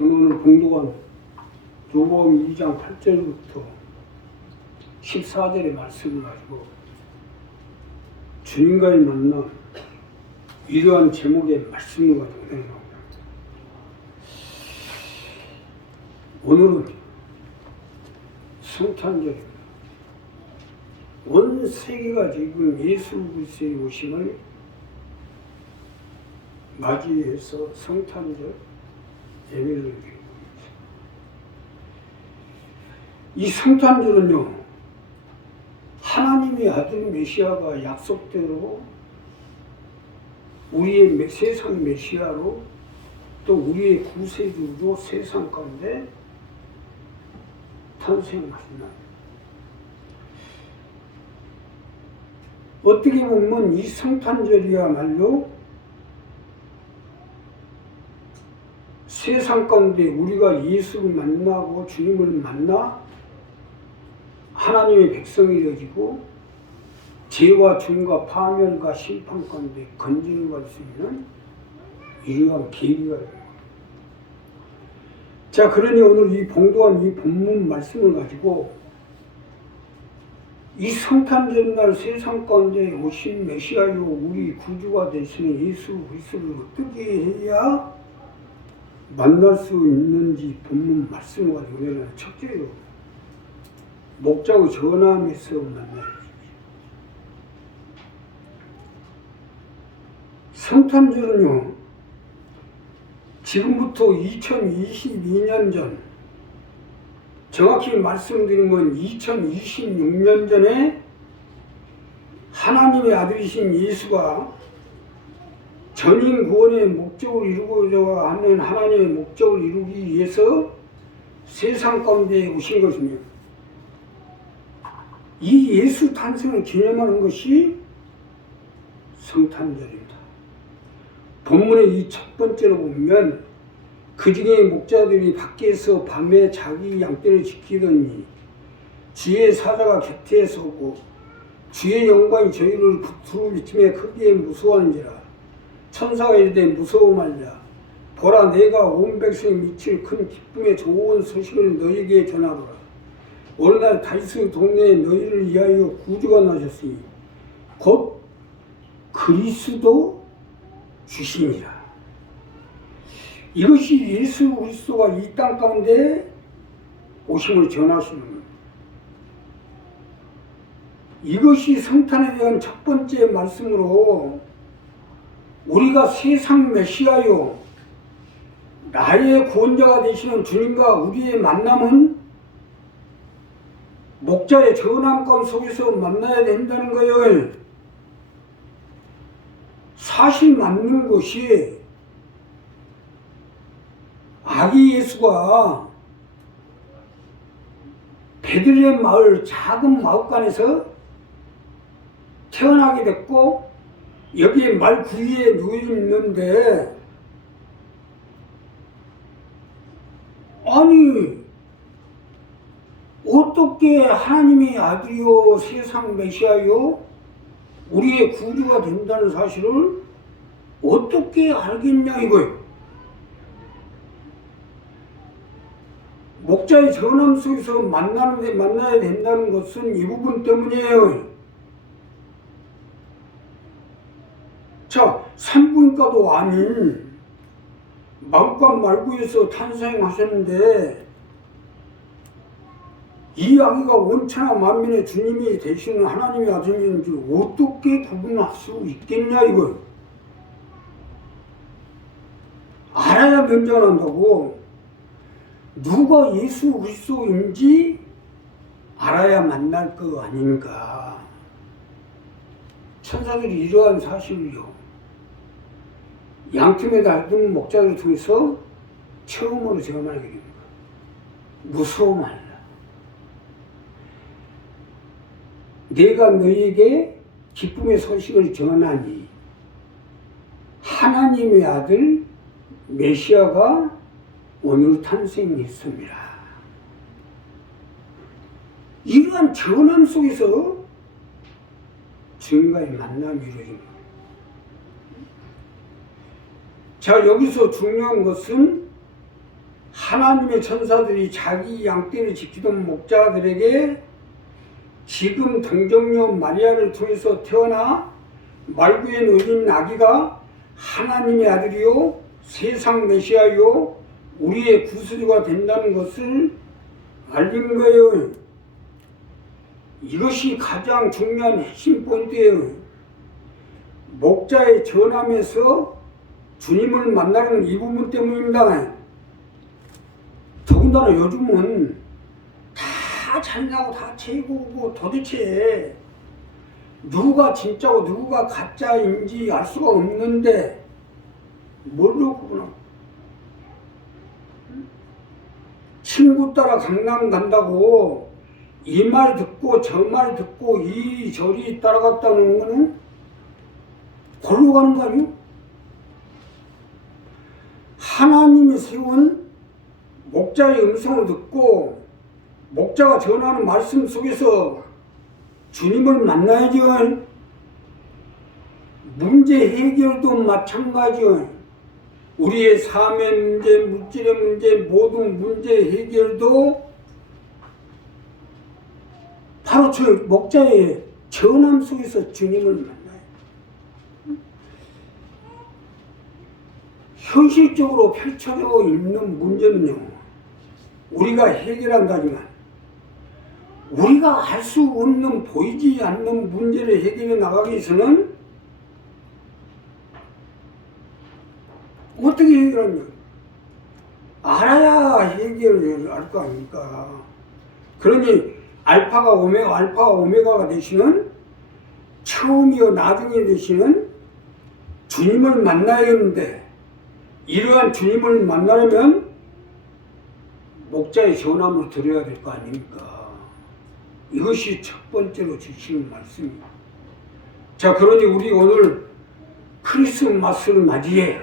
저는 오늘 봉독한 요한복음 2장 8절부터 14절의 말씀을 가지고 주님과의 만남, 이러한 제목의 말씀을 가지고 내놓습니다. 오늘은 성탄절입니다. 온 세계가 지금 예수 그리스도의 오심을 맞이해서 성탄절 예배를 드리고 있습니다. 이 성탄절은요, 하나님의 아들 메시아가 약속대로 우리의 세상 메시아로 또 우리의 구세주로 세상 가운데 탄생하신 날. 어떻게 보면 이 성탄절이야말로 세상 가운데 우리가 예수를 만나고 주님을 만나 하나님의 백성이 되어지고 죄와 죽음과 파멸과 심판 가운데 건짐을 받을 수 있는 이러한 계기가 됩니다. 자, 그러니 오늘 이 봉독한 이 본문 말씀을 가지고 이 성탄절날 세상 가운데 오신 메시아요 우리 구주가 되시는 예수 그리스도를 어떻게 해야 만날 수 있는지 본문 말씀을 가지고 오늘은 첫째로 목자의 전함에서 만나요. 성탄절은요, 지금부터 2022년 전, 정확히 말씀드리면 2026년 전에 하나님의 아들이신 예수가 전인 구원의 목적을 이루고자 하는 하나님의 목적을 이루기 위해서 세상 가운데 오신 것입니다. 이 예수 탄생을 기념하는 것이 성탄절입니다. 본문의 이 첫 번째로 보면 그 중에 목자들이 밖에서 밤에 자기 양떼를 지키더니 주의 사자가 곁에 서고 주의 영광이 저희를 두루 비추며 크게 무서워하는지라. 천사가 이르되 무서워 말라. 보라, 내가 온 백성이 미칠 큰 기쁨의 좋은 소식을 너희에게 전하노라. 오늘날 다윗의 동네에 너희를 위하여 구주가 나셨으니 곧 그리스도 주시니라. 이것이 예수 그리스도가 이 땅 가운데 오심을 전하시는 겁니다. 이것이 성탄에 대한 첫 번째 말씀으로 우리가 세상 메시아요 나의 구원자가 되시는 주님과 우리의 만남은 목자의 전함감 속에서 만나야 된다는 거예요. 사실 맞는 것이 아기 예수가 베들레헴 마을 작은 마을간에서 태어나게 됐고 여기에 말 구유에 누워 있는데, 아니 어떻게 하나님의 아들이요 세상 메시아요 우리의 구주가 된다는 사실을 어떻게 알겠냐 이거예요. 목자의 전함 속에서 만나야 된다는 것은 이 부분 때문이에요. 자, 산부인과도 아닌 마을간 말구에서 탄생하셨는데 이 아기가 원천하 만민의 주님이 되시는 하나님의 아들인 줄 어떻게 구분할 수 있겠냐 이거예요. 알아야 면전한다고. 누가 예수 그리스도인지 알아야 만날 거 아닌가. 천사들이 이러한 사실을요 양팀에 달린 목자를 통해서 처음으로 전하게 됩니다. 무서워 말라. 내가 너희에게 기쁨의 소식을 전하니 하나님의 아들 메시아가 오늘 탄생했습니다. 이러한 전함 속에서 주님과의 만남이 이루어집니다. 자, 여기서 중요한 것은 하나님의 천사들이 자기 양떼를 지키던 목자들에게 지금 동정녀 마리아를 통해서 태어나 말구에 놓인 아기가 하나님의 아들이요 세상 메시아요 우리의 구세주가 된다는 것을 알린 거예요. 이것이 가장 중요한 핵심 포인트예요. 목자의 전함에서 주님을 만나는 이 부분 때문입니다. 더군다나 요즘은 다 잘나고 다 최고고 도대체 누가 진짜고 누가 가짜인지 알 수가 없는데 뭘로 구분하고 친구 따라 강남 간다고 이 말 듣고 저 말 듣고 이 저리 따라갔다는 거는 골로 가는 거 아니에요? 하나님이 세운 목자의 음성을 듣고 목자가 전하는 말씀 속에서 주님을 만나야죠. 문제 해결도 마찬가지요. 우리의 삶의 문제, 물질의 문제, 모든 문제 해결도 바로 저 목자의 전함 속에서 주님을 만나요. 현실적으로 펼쳐져 있는 문제는요, 우리가 해결한다지만 우리가 알 수 없는 보이지 않는 문제를 해결해 나가기 위해서는 어떻게 해결하냐? 알아야 해결을 알 거 아닙니까? 그러니 알파가 오메가가 되시는 처음이요 나중에 되시는 주님을 만나야겠는데, 이러한 주님을 만나려면 목자의 전함을 드려야 될 거 아닙니까? 이것이 첫 번째로 주시는 말씀입니다. 자, 그러니 우리 오늘 크리스마스를 맞이해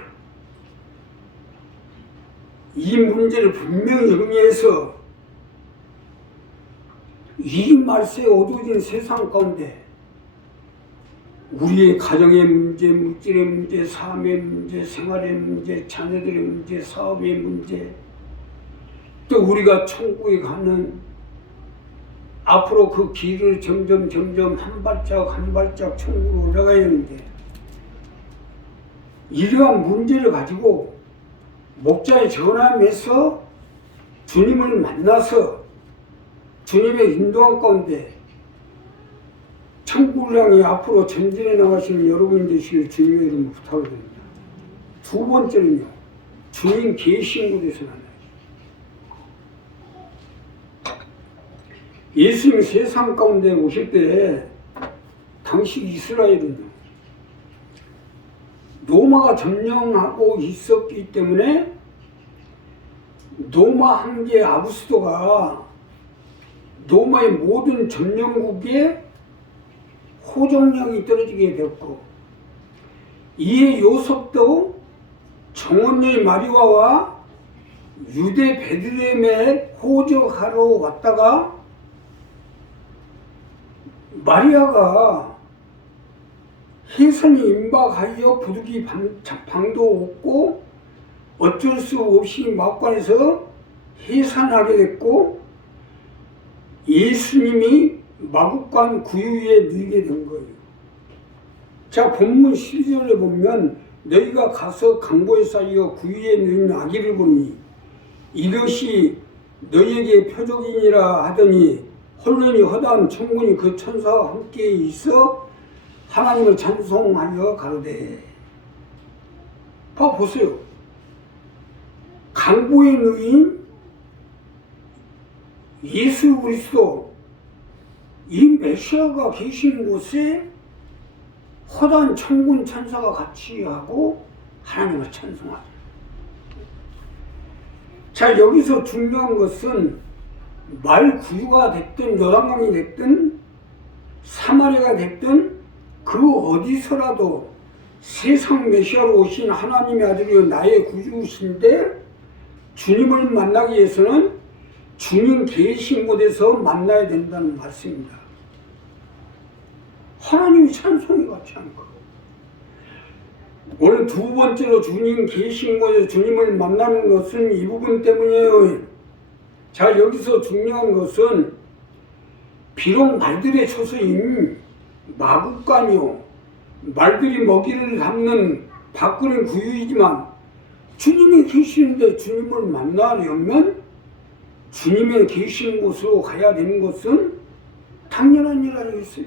이 문제를 분명히 정리해서 이 말세에 어두워진 세상 가운데 우리의 가정의 문제, 물질의 문제, 삶의 문제, 생활의 문제, 자녀들의 문제, 사업의 문제, 또 우리가 천국에 가는 앞으로 그 길을 점점 한 발짝 천국으로 올라가야 하는데, 이러한 문제를 가지고 목자의 전함에서 주님을 만나서 주님의 인도함 가운데 천국을 향해 앞으로 전진해 나가시는 여러분이 되시길 주님의 이름으로 부탁을 드립니다. 두 번째는요, 주님 계신 곳에서 만나요. 예수님 세상 가운데 오실 때 당시 이스라엘은요, 로마가 점령하고 있었기 때문에 로마 황제 아구스토가 로마의 모든 점령국에 호종령이 떨어지게 되었고, 이에 요셉도 정원녀의 마리아와 유대 베들레헴에 호적하러 왔다가 마리아가 해선이 임박하여 부득이 방도 없고 어쩔 수 없이 막관에서 해산하게 됐고, 예수님이 마국간 구유에 늘게 된 거예요. 자, 본문 12절에 보면 너희가 가서 강보에 쌓여 구유에 넣은 아기를 보니 이것이 너희에게 표적이니라 하더니 홀로니 허다한 천군이 그 천사와 함께 있어 하나님을 찬송하여 가로되. 보세요. 강보에 놓인 예수 그리스도, 이 메시아가 계신 곳에 허다한 천군 천사가 같이 하고 하나님을 찬송하죠. 자, 여기서 중요한 것은 말 구유가 됐든 요단강이 됐든 사마리아가 됐든 그 어디서라도 세상 메시아로 오신 하나님의 아들이요 나의 구주신데, 주님을 만나기 위해서는 주님 계신 곳에서 만나야 된다는 말씀입니다. 하나님이 찬송이 같지 않고 오늘 두 번째로 주님 계신 곳에 주님을 만나는 것은 이 부분 때문이에요. 자, 여기서 중요한 것은 비록 말들의 처소인 마국간이요, 말들이 먹이를 담는 밖은 구유이지만 주님이 계시는데 주님을 만나려면 주님의 계신 곳으로 가야 되는 것은 당연한 일 아니겠어요?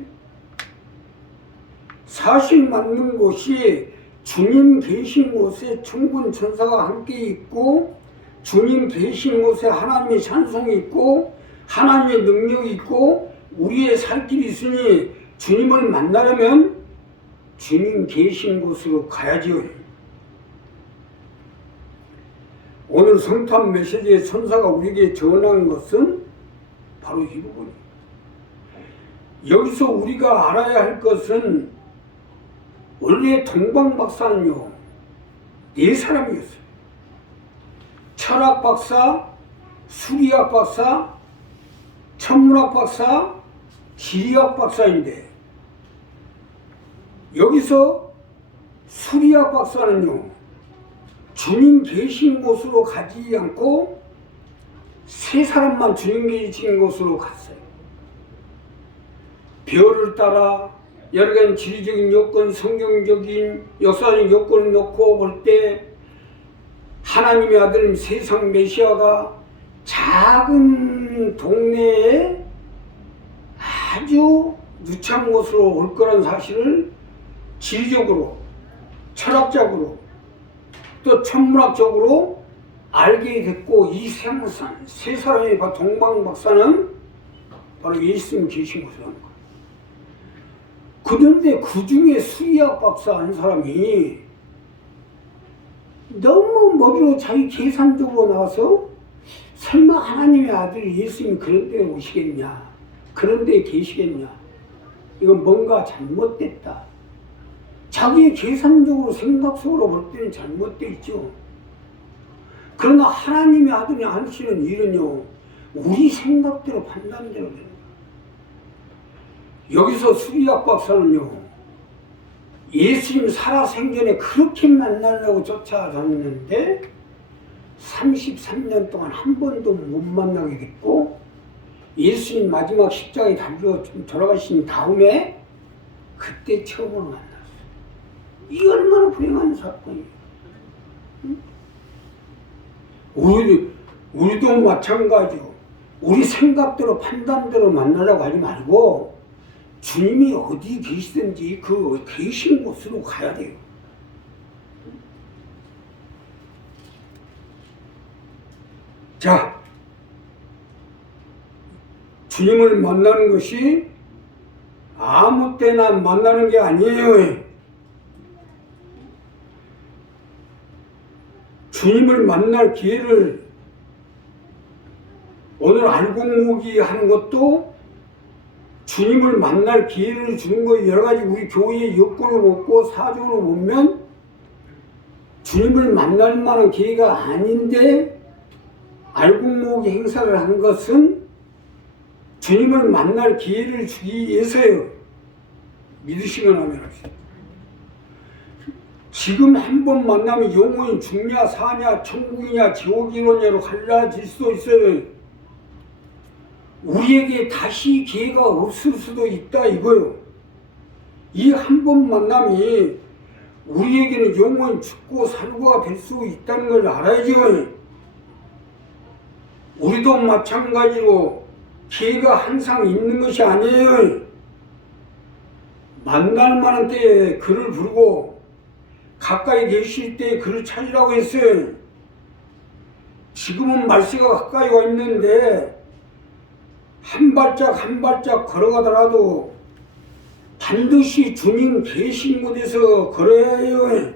사실 맞는 곳이 주님 계신 곳에 천군 천사가 함께 있고 주님 계신 곳에 하나님의 찬송이 있고 하나님의 능력이 있고 우리의 살 길이 있으니 주님을 만나려면 주님 계신 곳으로 가야지요. 오늘 성탄 메시지의 천사가 우리에게 전한 것은 바로 이 부분이에요. 여기서 우리가 알아야 할 것은 원래 동방박사는요, 네 사람이었어요. 철학 박사, 수리학 박사, 천문학 박사, 지리학 박사인데 여기서 수리학 박사는요, 주님 계신 곳으로 가지 않고 세 사람만 주님 계신 곳으로 갔어요. 별을 따라 여러 가지 지리적인 요건, 성경적인 역사적인 요건을 놓고 볼 때 하나님의 아들 세상 메시아가 작은 동네에 아주 누추한 곳으로 올 거란 사실을 지리적으로, 철학적으로, 또 천문학적으로 알게 됐고, 이 세 사람의 동방박사는 바로 예수님 계신 곳이라는 거예요. 그런데 그 중에 수리학 박사 한 사람이 너무 머리로 자기 계산적으로 나와서 설마 하나님의 아들 예수님이 그런 데에 오시겠냐, 그런 데에 계시겠냐, 이건 뭔가 잘못됐다. 자기의 계산적으로 생각 속으로 볼 때는 잘못되어 있죠. 그러나 하나님의 아들이 하시는 일은요, 우리 생각대로 판단대로 되는 거예요. 여기서 수리학 박사는요, 예수님 살아생전에 그렇게 만나려고 쫓아다녔는데 33년 동안 한 번도 못 만나게 됐고, 예수님 마지막 십자가에 달려 돌아가신 다음에 그때 처음으로 만났어요. 이 얼마나 불행한 사건이에요. 응? 우리도 마찬가지요. 우리 생각대로 판단대로 만나려고 하지 말고 주님이 어디 계시든지 그 계신 곳으로 가야 돼요. 자, 주님을 만나는 것이 아무 때나 만나는 게 아니에요. 주님을 만날 기회를 오늘 알곡모기 하는 것도 주님을 만날 기회를 주는 거, 여러 가지 우리 교회의 여건을 보고 사정으로 보면 주님을 만날 만한 기회가 아닌데 알곡모기 행사를 한 것은 주님을 만날 기회를 주기 위해서요. 믿으시면 하면 합시다. 지금 한 번 만나면 영혼이 죽냐 사냐 천국이냐 지옥이냐로 갈라질 수도 있어요. 우리에게 다시 기회가 없을 수도 있다 이거요. 이 한 번 만남이 우리에게는 영원히 죽고 살고가 될 수 있다는 걸 알아야죠. 우리도 마찬가지로 기회가 항상 있는 것이 아니에요. 만날 만한 때에 그를 부르고 가까이 계실 때 그를 찾으라고 했어요. 지금은 말세가 가까이 와 있는데 한 발짝 한 발짝 걸어가더라도 반드시 주님 계신 곳에서 걸어야 해요.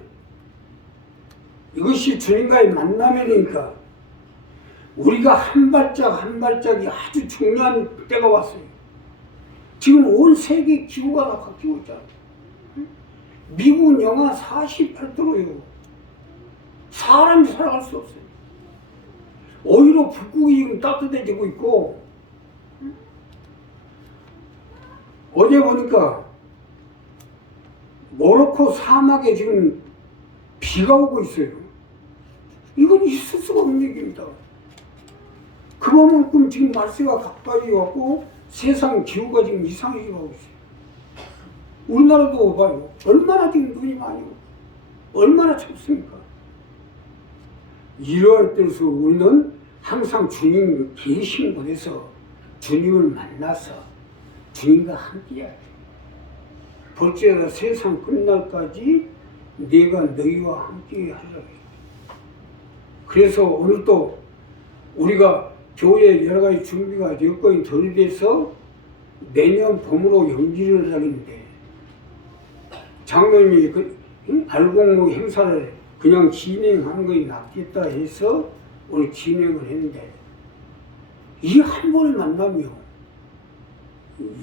이것이 주님과의 만남이니까 우리가 한 발짝 한 발짝이 아주 중요한 때가 왔어요. 지금 온 세계 기후가 다 바뀌고 있잖아요. 미국은 영하 48도로요. 사람이 살아갈 수 없어요. 오히려 북극이 지금 따뜻해지고 있고, 어제 보니까 모로코 사막에 지금 비가 오고 있어요. 이건 있을 수가 없는 얘기입니다. 그만큼 지금 말세가 가까이 왔고 세상 기후가 지금 이상해져 가고 있어요. 우리나라도 봐요. 얼마나 지금 눈이 많이 오고 얼마나 춥습니까? 이러할 때로서 우리는 항상 주님 계신 곳에서 주님을 만나서 주님과 함께해야 돼. 볼지어다 세상 끝날까지 내가 너희와 함께 하리라. 그래서 오늘도 우리가 교회 여러 가지 준비가 여건이 덜 돼서 내년 봄으로 연기를 하는데 장로님이 알공무 행사를 그냥 진행하는 것이 낫겠다 해서 오늘 진행을 했는데 이 한 번을 만나면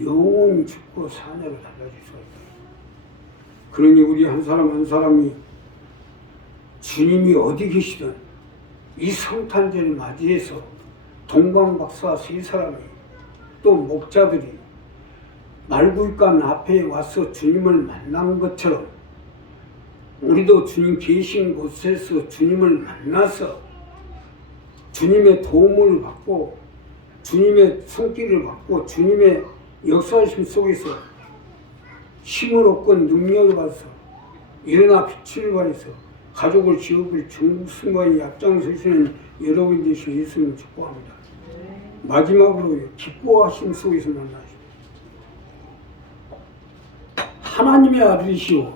영원히 죽고 사냐로 달라질 수가 있다. 그러니 우리 한 사람 한 사람이 주님이 어디 계시든 이 성탄절을 맞이해서 동방박사 세 사람이 또 목자들이 말굴간 앞에 와서 주님을 만난 것처럼 우리도 주님 계신 곳에서 주님을 만나서 주님의 도움을 받고 주님의 손길을 받고 주님의 역사하심 속에서 힘을 얻고 능력을 받아서 일어나 빛을 발해서 가족을 지옥을 전국 승관이 앞장서시는 여러분 되시고 예수님을 축복합니다. 마지막으로 기뻐하심 속에서 만나시오. 하나님의 아들이시오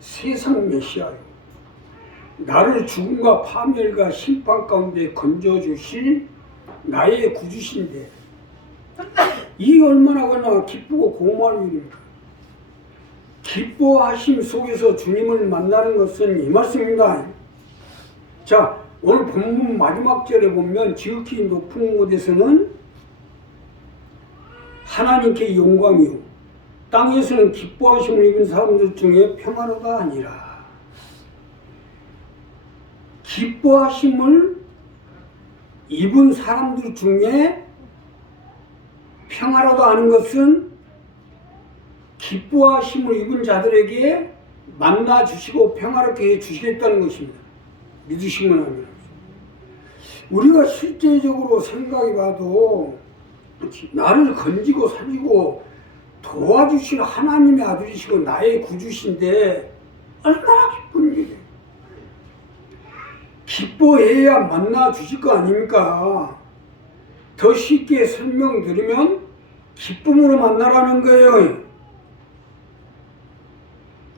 세상 메시아요 나를 죽음과 파멸과 심판 가운데 건져주실 나의 구주신데 이 얼마나 그나 기쁘고 고마운 일입니까? 기뻐하심 속에서 주님을 만나는 것은 이 말씀입니다. 자, 오늘 본문 마지막 절에 보면 지극히 높은 곳에서는 하나님께 영광이요 땅에서는 기뻐하심을 입은 사람들 중에 평화로가 아니라 기뻐하심을 입은 사람들 중에 평화로다 하는 것은 기뻐하심을 입은 자들에게 만나 주시고 평화롭게 해 주시겠다는 것입니다. 믿으시면 합니다. 우리가 실제적으로 생각해 봐도 나를 건지고 살리고 도와주실 하나님의 아들이시고 나의 구주신데 얼마나 기쁜 일이에요. 기뻐해야 만나 주실 거 아닙니까? 더 쉽게 설명드리면 기쁨으로 만나라는 거예요.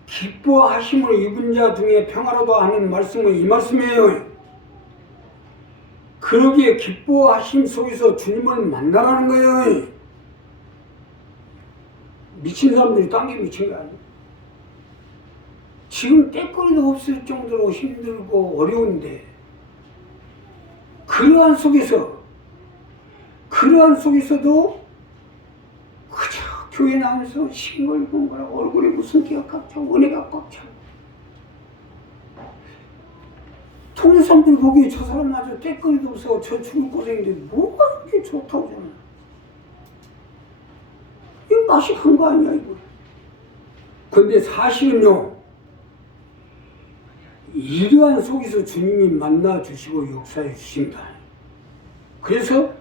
기뻐하심을 입은 자 중에 평화로다 하는 말씀은 이 말씀이에요. 그러기에 기뻐하심 속에서 주님을 만나라는 거예요. 미친 사람들이 딴 게 미친 거 아니에요. 지금 때거리도 없을 정도로 힘들고 어려운데 그러한 속에서도 그저 교회 나오면서 싱글벙글하고 얼굴에 무슨 기가 꽉 차, 은혜가 꽉 차. 통일 사람들 보기에 저 사람 아주 때거리도 없어 저 죽을 고생인데 뭐가 그렇게 좋다고 저는. 이거 맛이 간 거 아니야 이거. 근데 사실은요. 이러한 속에서 주님이 만나 주시고 역사해 주십니다. 그래서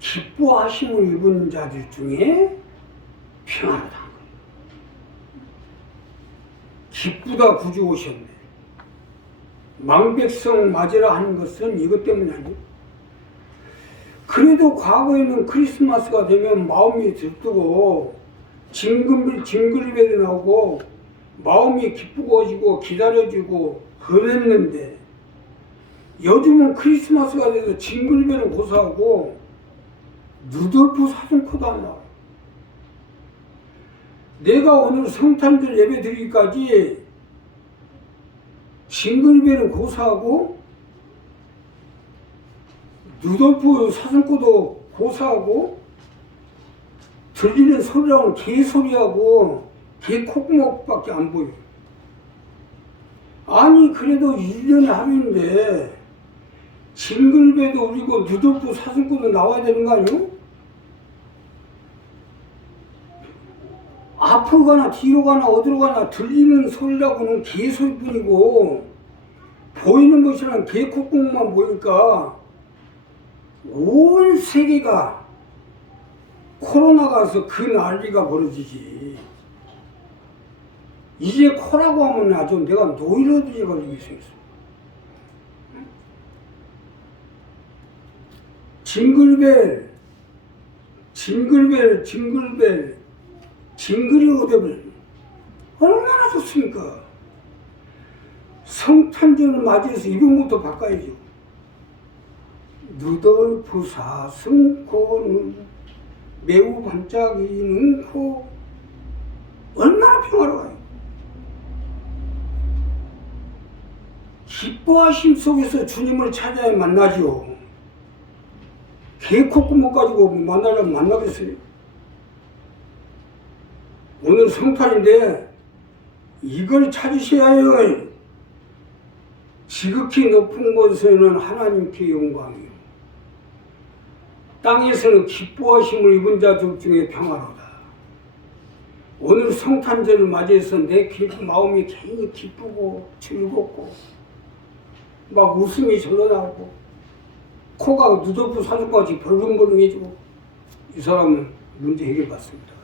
기뻐하심을 입은 자들 중에 평안하다. 기쁘다 구주 오셨네. 망백성 맞으라 하는 것은 이것 때문이 아니에요. 그래도 과거에는 크리스마스가 되면 마음이 들뜨고 징글벨도 나오고 마음이 기쁘고지고 기다려지고 그랬는데 요즘은 크리스마스가 돼서 징글벨은 고사하고 루돌프 사슴코도 안 나와요. 내가 오늘 성탄절 예배 드리기까지 징글벨은 고사하고 루돌프 사슴코도 고사하고 들리는 소리랑은 개소리하고 개 콧구멍밖에 안 보여. 아니 그래도 1년에 하루인데 징글벨도 울리고 루돌프 사슴코도 나와야 되는 거 아니요? 앞으로 가나 뒤로 가나 어디로 가나 들리는 소리라고는 개소리뿐이고 보이는 것이란 개콧구멍만 보니까 온 세계가 코로나가 와서 그 난리가 벌어지지. 이제 코라고 하면 아주 내가 노이로지 가지고 있어. 징글벨, 징글벨, 징글벨, 징글이 오대벨 얼마나 좋습니까? 성탄절을 맞이해서 이름부터 바꿔야죠. 누덜프 사슴코는 매우 반짝이는 코. 얼마나 평화로워요. 기뻐하심 속에서 주님을 찾아야 만나죠. 개콧구멍 가지고 만나려면 만나겠어요? 오늘 성탄인데 이걸 찾으셔야 해요. 지극히 높은 곳에는 하나님께 영광이요, 땅에서는 기뻐하심을 입은 자들 중에 평화로다. 오늘 성탄절을 맞이해서 내 마음이 괜히 기쁘고 즐겁고 막 웃음이 절로 나오고 코가 누더프 사슴같이 벌렁벌렁해지고, 이 사람은 문제 해결받습니다.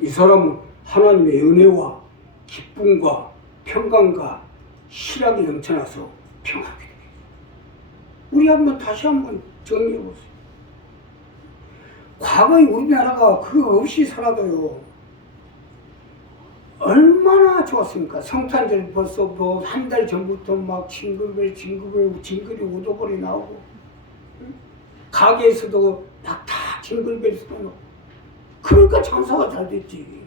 이 사람은 하나님의 은혜와 기쁨과 평강과 희락이 넘쳐나서 평화하게 됩니다. 우리 다시 한번 정리해 보세요. 과거에 우리나라가 그거 없이 살아도요 얼마나 좋았습니까? 성탄절 벌써 뭐 한 달 전부터 막 징글벨 징글이 오도벌이 나오고, 가게에서도 막 다 징글벨 소리. 그러니까 장사가 잘 됐지.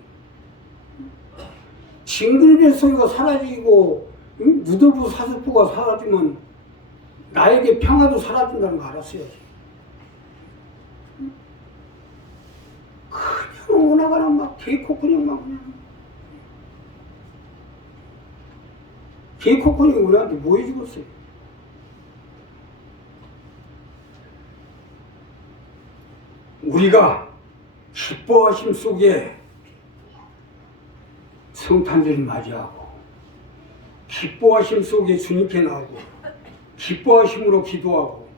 징글벨 소리가 사라지고 누더부 사슴포가 사라지면 나에게 평화도 사라진다는 거 알았어야지. 그냥 오나가나 막 개코코냥 막 그냥. 개코코냥이 우리한테 뭐 해주겠어요? 우리가 기뻐하심 속에 성탄절을 맞이하고, 기뻐하심 속에 주님께 나오고, 기뻐하심으로 기도하고,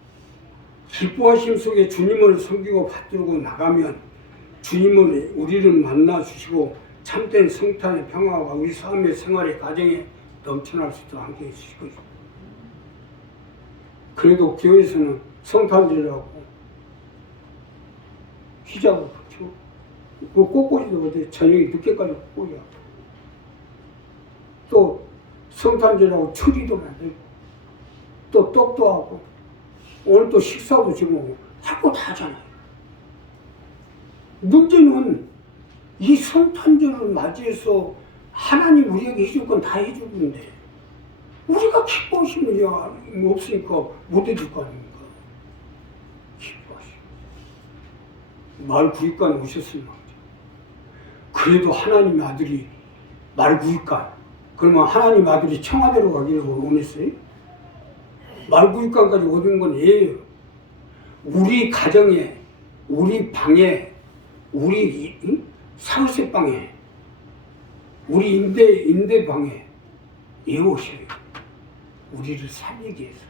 기뻐하심 속에 주님을 섬기고 받들고 나가면 주님을 우리를 만나 주시고 참된 성탄의 평화가 우리 삶의 생활의 가정에 넘쳐날 수 있도록 함께 해주실 거죠. 그래도 교회에서는 성탄절이라고 휘자고 그렇죠. 그 꽃꽂이도 어디 저녁에 늦게까지 꽃꽂이야. 또 성탄절하고 추리도 만들고 또 떡도 하고 오늘 또 식사도 지금 하고 다 하잖아요. 문제는 이 성탄절을 맞이해서 하나님 우리에게 해줄 건 다 해주는데 우리가 기뻐하시는 없으니까 못 해줄 거 아닙니까? 기뻐하시고 말구입관에 오셨으면 그래도 하나님의 아들이 말구입관, 그러면 하나님 아들이 청와대로 가기를 원했어요? 말구입관까지 오는 건 예예요. 우리 가정에, 우리 방에, 우리 사무실 방에, 우리 임대 방에 오셔요. 우리를 살리기 위해서,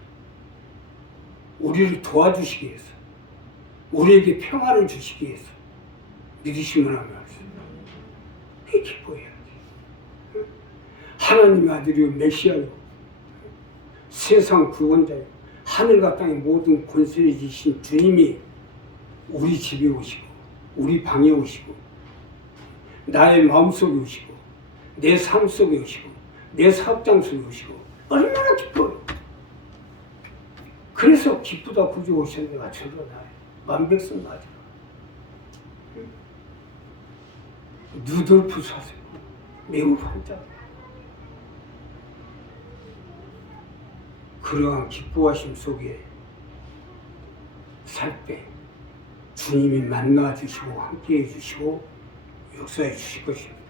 우리를 도와주시기 위해서, 우리에게 평화를 주시기 위해서 믿으시면 하면 왜 기뻐해야지. 하나님의 아들이요 메시아요, 세상 구원자요, 하늘과 땅의 모든 권세를 지신 주님이 우리 집에 오시고 우리 방에 오시고 나의 마음속에 오시고 내 삶 속에 오시고 내 사업장 속에 오시고 얼마나 기뻐요. 그래서 기쁘다 구주 오셨는데 맞춰도 나요. 만백성 맞아. 누덜프 사슴 매우 반짝. 그러한 기뻐하심 속에 살 때 주님이 만나 주시고 함께 해 주시고 역사해 주실 것입니다.